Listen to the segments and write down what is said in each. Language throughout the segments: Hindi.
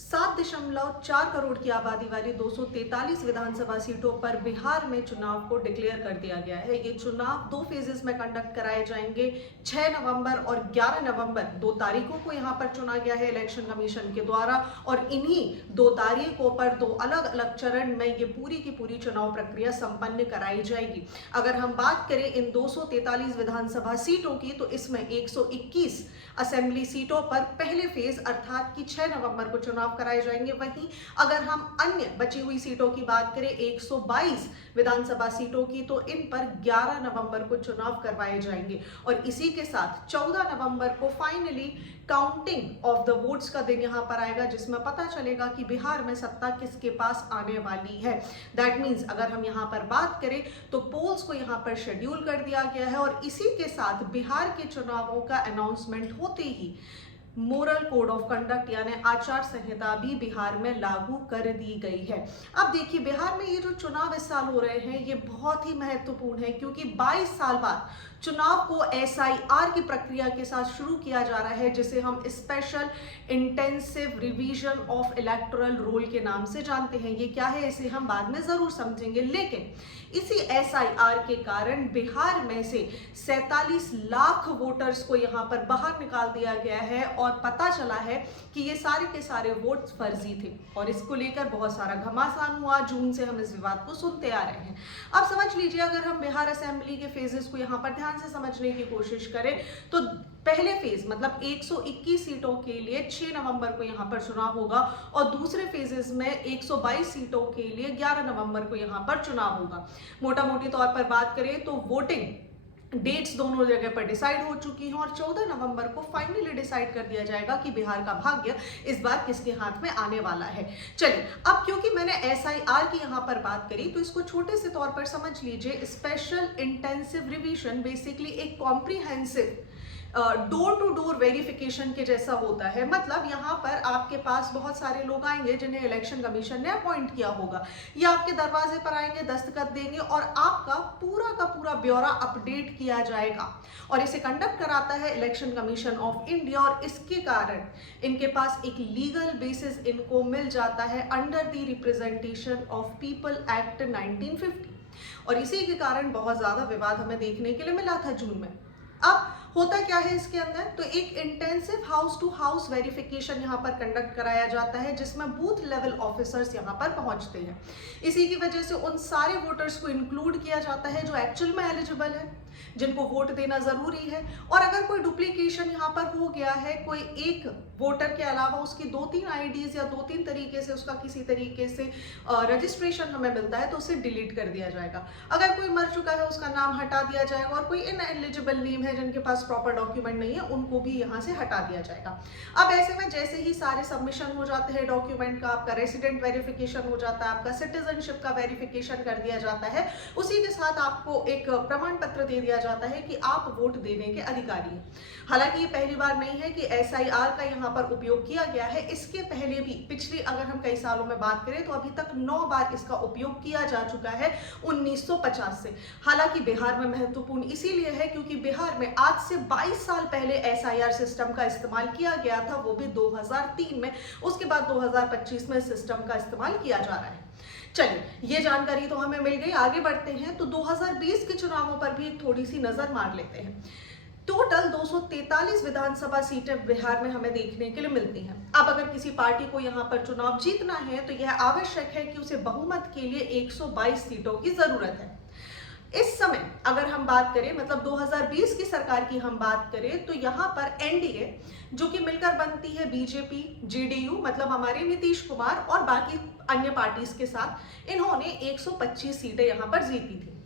7.4 करोड़ की आबादी वाली 243 विधानसभा सीटों पर बिहार में चुनाव को डिक्लेयर कर दिया गया है। ये चुनाव 2 फेजेस में कंडक्ट कराए जाएंगे। 6 नवंबर और 11 नवंबर 2 तारीखों को यहाँ पर चुना गया है इलेक्शन कमीशन के द्वारा, और इन्हीं 2 तारीखों पर 2 अलग अलग चरण में ये पूरी की पूरी चुनाव प्रक्रिया संपन्न कराई जाएगी। अगर हम बात करें इन 243 विधानसभा सीटों की, तो इसमें 121 असेंबली सीटों पर पहले फेज अर्थात कि 6 नवंबर को चुनाव कराए जाएंगे। वहीं अगर हम अन्य बची हुई सीटों की बात करें 122 विधानसभा सीटों की, तो इन पर 11 नवंबर को चुनाव करवाए जाएंगे। और इसी के साथ 14 नवंबर को finally counting of the votes का दिन यहां पर आएगा, जिसमें पता चलेगा कि बिहार में सत्ता किसके पास आने वाली है। दैट मीन्स अगर हम यहां पर बात करें तो पोल्स को यहां पर शेड्यूल कर दिया गया है, और इसी के साथ बिहार के चुनावों का अनाउंसमेंट होते ही मोरल कोड ऑफ कंडक्ट यानी आचार संहिता भी बिहार में लागू कर दी गई है। अब देखिए, बिहार में ये जो चुनाव इस साल हो रहे हैं ये बहुत ही महत्वपूर्ण है, क्योंकि 22 साल बाद चुनाव को SIR की प्रक्रिया के साथ शुरू किया जा रहा है, जिसे हम special intensive revision of electoral roll के नाम से जानते हैं। ये क्या है इसे हम बाद में जरूर समझेंगे, लेकिन इसी SIR के कारण बिहार में से 47 लाख वोटर्स को यहाँ पर बाहर निकाल दिया गया है, और पता चला है कि ये सारे के सारे वोट फर्जी थे, और इसको लेकर बहुत सारा घमासान हुआ। जून से हम इस विवाद को सुनते आ रहे हैं। अब समझ लीजिए, अगर हम बिहार असेंबली के फेजेस को यहाँ पर ध्यान से समझने की कोशिश करें, तो पहले फेज मतलब 121 सीटों के लिए 6 नवंबर को यहां पर चुनाव होगा, और दूसरे फेजेस में 122 सीटों के लिए 11 नवंबर को यहां पर चुनाव होगा। मोटा मोटी तौर पर बात करें तो वोटिंग डेट्स दोनों जगह पर डिसाइड हो चुकी हैं, और 14 नवंबर को फाइनली डिसाइड कर दिया जाएगा कि बिहार का भाग्य इस बार किसके हाथ में आने वाला है। चलिए, अब क्योंकि मैंने SIR की यहां पर बात करी, तो इसको छोटे से तौर पर समझ लीजिए। स्पेशल इंटेंसिव रिवीजन बेसिकली एक comprehensive door to door verification के जैसा होता है। मतलब यहाँ पर आपके पास बहुत सारे लोग आएंगे जिन्हें इलेक्शन कमीशन ने अपॉइंट किया होगा, ये आपके दरवाजे पर आएंगे, दस्तखत देंगे, और आपका पूरा का पूरा ब्यौरा अपडेट किया जाएगा, और इसे कंडक्ट कराता है इलेक्शन कमीशन ऑफ इंडिया। और इसके कारण इनके पास एक लीगल बेसिस इनको मिल जाता है under the representation of people act 1950, और इसी के कारण बहुत ज्यादा विवाद हमें देखने के लिए मिला था जून में। अब होता क्या है इसके अंदर, तो एक intensive house to house verification यहाँ पर कंडक्ट कराया जाता है, जिसमें बूथ लेवल ऑफिसर्स यहाँ पर पहुंचते हैं। इसी की वजह से उन सारे वोटर्स को इंक्लूड किया जाता है जो एक्चुअल में एलिजिबल है, जिनको वोट देना जरूरी है। और अगर कोई डुप्लीकेशन यहाँ पर हो गया है, कोई एक वोटर के अलावा उसकी 2-3 IDs या 2-3 तरीके से उसका किसी तरीके से रजिस्ट्रेशन हमें मिलता है, तो उसे डिलीट कर दिया जाएगा। अगर कोई मर चुका है उसका नाम हटा दिया जाएगा, और कोई इनएलिजिबल नेम है जिनके पास प्रॉपर डॉक्यूमेंट नहीं है उनको भी यहाँ से हटा दिया जाएगा। अब ऐसे में जैसे ही सारे सबमिशन हो जाते हैं डॉक्यूमेंट का, आपका रेसिडेंट वेरिफिकेशन हो जाता है, आपका सिटीजनशिप का वेरिफिकेशन कर दिया जाता है, उसी के साथ आपको एक प्रमाण पत्र दे दिया जाता है कि आप वोट देने के अधिकारी हैं। हालांकि ये पहली बार नहीं है कि SIR का यहाँ पर उपयोग किया गया है। इसके पहले भी पिछली अगर हम कई सालों में बात करें तो अभी तक 9 बार इसका उपयोग किया जा चुका है 1950 से। हालांकि बिहार में महत्वपूर्ण इसीलिए है क्योंकि बिहार में आज से 22 साल पहले SIR सिस्टम का इस्तेमाल किया गया था, वो भी 2003 में। उसके बाद 2025 में सिस्टम का इस्तेमाल किया जा रहा है। चलिए, ये जानकारी तो हमें मिल गई, आगे बढ़ते हैं। तो 2020 के चुनावों पर भी थोड़ी सी नजर मार लेते हैं। टोटल 243 विधानसभा सीटें बिहार में हमें देखने के लिए मिलती हैं। अब अगर किसी पार्टी को यहाँ पर चुनाव जीतना है तो यह आवश्यक है कि उसे बहुमत के लिए 122 सीटों की जरूरत है। इस समय अगर हम बात करें, मतलब 2020 की सरकार की हम बात करें, तो यहाँ पर NDA जो कि मिलकर बनती है BJP JDU मतलब हमारे नीतीश कुमार और बाकी अन्य पार्टीज के साथ, इन्होंने 125 सीटें यहाँ पर जीती थी।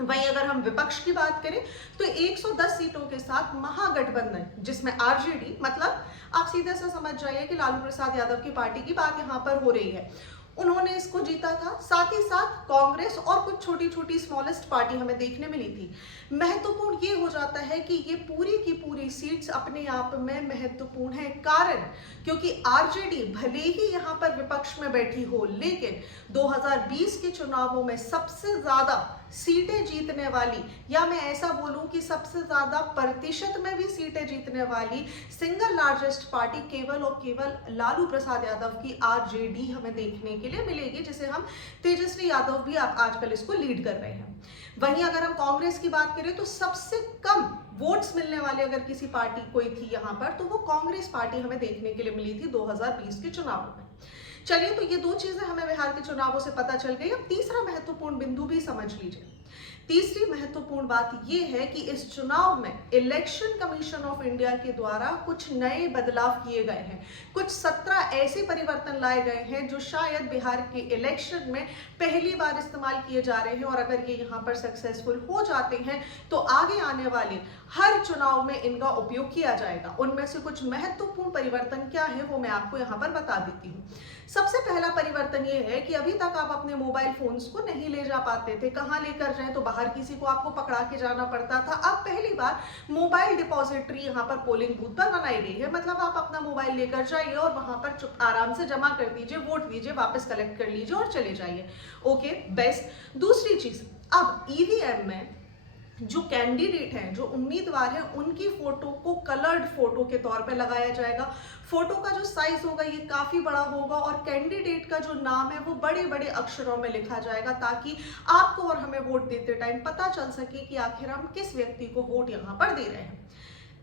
वहीं अगर हम विपक्ष की बात करें तो 110 सीटों के साथ महागठबंधन, जिसमें RJD मतलब आप सीधे से समझ जाइए कि लालू प्रसाद यादव की पार्टी की बात यहाँ पर हो रही है, उन्होंने इसको जीता था। साथ ही साथ कांग्रेस और कुछ छोटी छोटी स्मॉलेस्ट पार्टी हमें देखने मिली थी। महत्वपूर्ण ये हो जाता है कि ये पूरी की पूरी सीट्स अपने आप में महत्वपूर्ण है, कारण क्योंकि RJD भले ही यहाँ पर विपक्ष में बैठी हो, लेकिन 2020 के चुनावों में सबसे ज्यादा सीटें जीतने वाली, या मैं ऐसा बोलूं कि सबसे ज्यादा प्रतिशत में भी सीटें जीतने वाली सिंगल लार्जेस्ट पार्टी केवल और केवल लालू प्रसाद यादव की आरजेडी हमें देखने के लिए मिलेगी, जिसे हम तेजस्वी यादव भी आजकल इसको लीड कर रहे हैं। वहीं अगर हम कांग्रेस की बात करें तो सबसे कम वोट्स मिलने वाले अगर किसी पार्टी कोई थी यहाँ पर तो वो कांग्रेस पार्टी हमें देखने के लिए मिली थी 2020 के चुनावों में। चलिए, तो ये दो चीजें हमें बिहार के चुनावों से पता चल गई। अब तीसरा महत्वपूर्ण बिंदु भी समझ लीजिए। तीसरी महत्वपूर्ण बात यह है कि इस चुनाव में इलेक्शन कमीशन ऑफ इंडिया के द्वारा कुछ नए बदलाव किए गए हैं। कुछ 17 ऐसे परिवर्तन लाए गए हैं जो शायद बिहार के इलेक्शन में पहली बार इस्तेमाल किए जा रहे हैं, और अगर ये यहाँ पर सक्सेसफुल हो जाते हैं तो आगे आने वाले हर चुनाव में इनका उपयोग किया जाएगा। उनमें से कुछ महत्वपूर्ण परिवर्तन क्या है वो मैं आपको यहाँ पर बता देती हूँ। सबसे पहला परिवर्तन ये है कि अभी तक आप अपने मोबाइल फोन्स को नहीं ले जा पाते थे, कहाँ लेकर जाएं तो बाहर किसी को आपको पकड़ा के जाना पड़ता था। अब पहली बार मोबाइल डिपॉजिटरी यहाँ पर पोलिंग बूथ पर बनाई गई है, मतलब आप अपना मोबाइल लेकर जाइए और वहां पर आराम से जमा कर दीजिए, वोट दीजिए, वापस कलेक्ट कर लीजिए और चले जाइए। Okay, best. दूसरी चीज, अब ईवीएम में जो कैंडिडेट हैं, जो उम्मीदवार हैं, उनकी फोटो को कलर्ड फोटो के तौर पे लगाया जाएगा। फोटो का जो साइज होगा ये काफी बड़ा होगा और कैंडिडेट का जो नाम है वो बड़े बड़े अक्षरों में लिखा जाएगा, ताकि आपको और हमें वोट देते टाइम पता चल सके कि आखिर हम किस व्यक्ति को वोट यहाँ पर दे रहे हैं।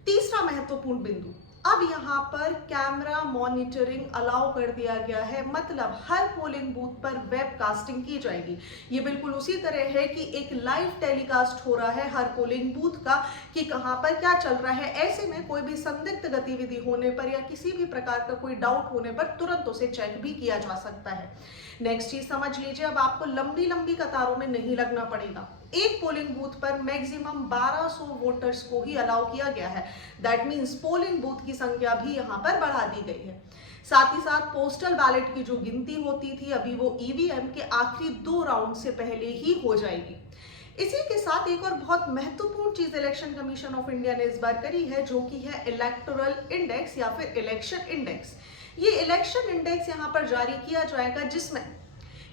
तीसरा महत्वपूर्ण बिंदु, अब यहाँ पर कैमरा मॉनिटरिंग अलाउ कर दिया गया है, मतलब हर पोलिंग बूथ पर वेबकास्टिंग की जाएगी। ये बिल्कुल उसी तरह है कि एक लाइव टेलीकास्ट हो रहा है हर पोलिंग बूथ का कि कहाँ पर क्या चल रहा है। ऐसे में कोई भी संदिग्ध गतिविधि होने पर या किसी भी प्रकार का कोई डाउट होने पर तुरंत उसे चेक भी किया जा सकता है। नेक्स्ट चीज समझ लीजिए, अब आपको लंबी लंबी कतारों में नहीं लगना पड़ेगा। एक पोलिंग बूथ पर मैक्सिमम 1200 वोटर्स को ही अलाउ किया गया है। दैट मीन्स पोलिंग बूथ की संख्या भी यहाँ पर बढ़ा दी गई है। साथ ही साथ पोस्टल बैलेट की जो गिनती होती थी अभी वो ईवीएम के आखिरी 2 राउंड से पहले ही हो जाएगी। इसी के साथ एक और बहुत महत्वपूर्ण चीज इलेक्शन कमीशन ऑफ इंडिया ने इस बार करी है, जो कि है इलेक्टोरल इंडेक्स या फिर इलेक्शन इंडेक्स। ये इलेक्शन इंडेक्स यहाँ पर जारी किया जाएगा जिसमें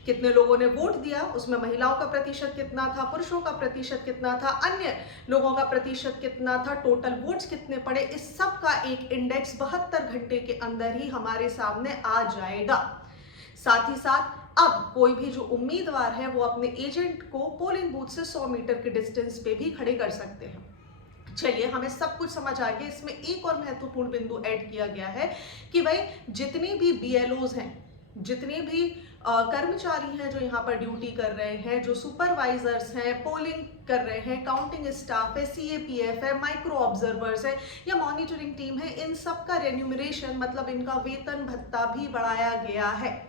कितने लोगों ने वोट दिया, उसमें महिलाओं का प्रतिशत कितना था, पुरुषों का प्रतिशत कितना था, अन्य लोगों का प्रतिशत कितना था, टोटल वोट्स कितने पड़े, इस सब का एक इंडेक्स 72 घंटे के अंदर ही हमारे सामने आ जाएगा। साथ ही साथ अब कोई भी जो उम्मीदवार है वो अपने एजेंट को पोलिंग बूथ से 100 मीटर के डिस्टेंस पे भी खड़े कर सकते हैं। चलिए, हमें सब कुछ समझ आ गया। इसमें एक और महत्वपूर्ण बिंदु ऐड किया गया है कि भाई जितने भी बीएलओज हैं, जितने भी कर्मचारी हैं जो यहाँ पर ड्यूटी कर रहे हैं, जो सुपरवाइजर्स हैं, पोलिंग कर रहे हैं, काउंटिंग स्टाफ है, सीएपीएफ है, माइक्रो ऑब्जर्वर्स है या मॉनिटरिंग टीम है, इन सब का रेन्यूमरेशन मतलब इनका वेतन भत्ता भी बढ़ाया गया है।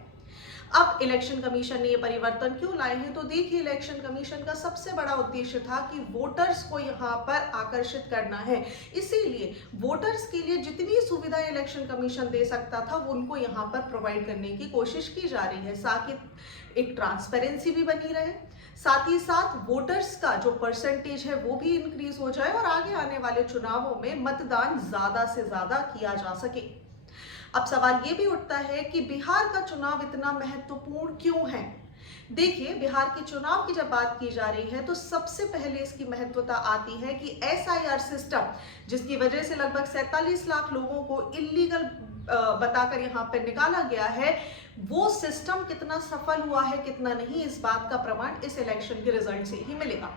अब इलेक्शन कमीशन ने ये परिवर्तन क्यों लाए हैं, तो देखिए, इलेक्शन कमीशन का सबसे बड़ा उद्देश्य था कि वोटर्स को यहाँ पर आकर्षित करना है। इसीलिए वोटर्स के लिए जितनी सुविधा इलेक्शन कमीशन दे सकता था वो उनको यहाँ पर प्रोवाइड करने की कोशिश की जा रही है, ताकि एक ट्रांसपेरेंसी भी बनी रहे, साथ ही साथ वोटर्स का जो परसेंटेज है वो भी इंक्रीज हो जाए और आगे आने वाले चुनावों में मतदान ज्यादा से ज्यादा किया जा सके। अब सवाल ये भी उठता है कि बिहार का चुनाव इतना महत्वपूर्ण क्यों है। देखिए, बिहार के चुनाव की जब बात की जा रही है तो सबसे पहले इसकी महत्वता आती है कि एसआईआर सिस्टम, जिसकी वजह से लगभग 47 लाख लोगों को इलीगल बताकर यहाँ पर निकाला गया है, वो सिस्टम कितना सफल हुआ है कितना नहीं, इस बात का प्रमाण इस इलेक्शन के रिजल्ट से ही मिलेगा।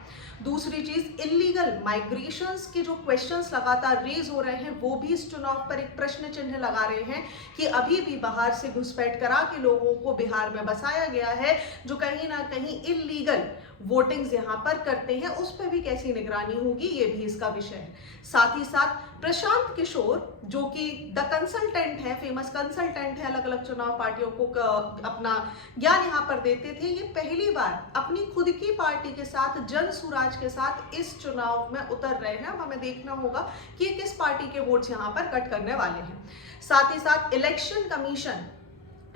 दूसरी चीज, इलीगल माइग्रेशंस के जो क्वेश्चंस लगातार रेज हो रहे हैं वो भी इस चुनाव पर एक प्रश्न चिन्ह लगा रहे हैं कि अभी भी बाहर से घुसपैठ करा के लोगों को बिहार में बसाया गया है, जो कहीं ना कहीं इलीगल वोटिंग्स यहाँ पर करते हैं, उस पर भी कैसी निगरानी होगी, ये भी इसका विषय है। साथ ही साथ प्रशांत किशोर, जो कि द कंसल्टेंट है, फेमस कंसल्टेंट है, अलग अलग चुनाव पार्टियों को अपना ज्ञान यहाँ पर देते थे, ये पहली बार अपनी खुद की पार्टी के साथ, जन सुराज के साथ इस चुनाव में उतर रहे हैं। अब हमें देखना होगा कि किस पार्टी के वोट्स यहाँ पर कट करने वाले हैं। साथ ही साथ इलेक्शन कमीशन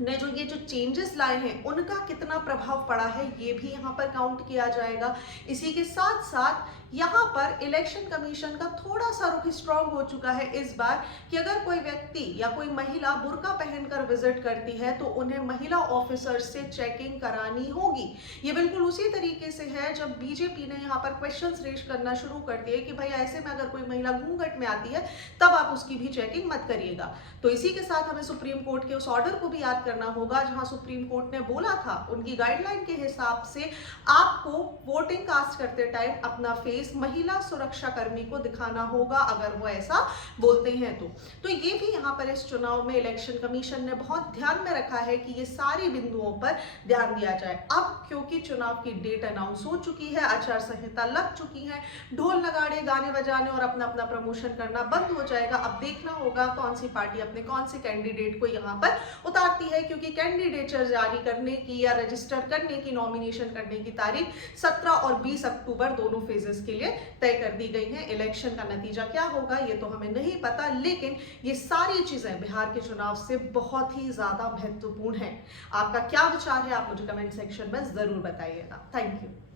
ने जो ये चेंजेस लाए हैं उनका कितना प्रभाव पड़ा है ये भी यहाँ पर काउंट किया जाएगा। इसी के साथ साथ यहाँ पर इलेक्शन कमीशन का थोड़ा सा रुख स्ट्रांग हो चुका है इस बार कि अगर कोई व्यक्ति या कोई महिला बुर्का पहनकर विजिट करती है तो उन्हें महिला ऑफिसर से चेकिंग करानी होगी। ये बिल्कुल उसी तरीके से है जब बीजेपी ने यहाँ पर क्वेश्चंस रेज करना शुरू कर दिए कि भाई ऐसे में अगर कोई महिला घूंघट में आती है तब आप उसकी भी चेकिंग मत करिएगा। तो इसी के साथ हमें सुप्रीम कोर्ट के उस ऑर्डर को भी याद करना होगा जहां सुप्रीम कोर्ट ने बोला था उनकी गाइडलाइन के हिसाब से आपको वोटिंग कास्ट करते टाइम अपना फेस महिला सुरक्षा कर्मी को दिखाना होगा अगर वो ऐसा बोलते हैं तो ये भी यहाँ पर इस चुनाव में इलेक्शन कमीशन ने बहुत ध्यान में रखा है कि ये सारी बिंदुओं पर ध्यान दिया जाए। अब क्योंकि चुनाव की डेट अनाउंस हो चुकी है, आचार संहिता लग चुकी है, ढोल नगाड़े गाने बजाने और अपना अपना प्रमोशन करना बंद हो जाएगा। अब देखना होगा कौन सी पार्टी अपने कौन से कैंडिडेट को यहाँ पर उतारती है, क्योंकि कैंडिडेचर जारी करने की या रजिस्टर करने की, नॉमिनेशन करने की तारीख 17 और 20 अक्टूबर दोनों फेजेस के लिए तय कर दी गई है। इलेक्शन का नतीजा क्या होगा ये तो हमें नहीं पता, लेकिन ये सारी चीजें बिहार के चुनाव से बहुत ही ज्यादा महत्वपूर्ण है। आपका क्या विचार है आप मुझे कमेंट सेक्शन में जरूर बताइएगा। Thank you.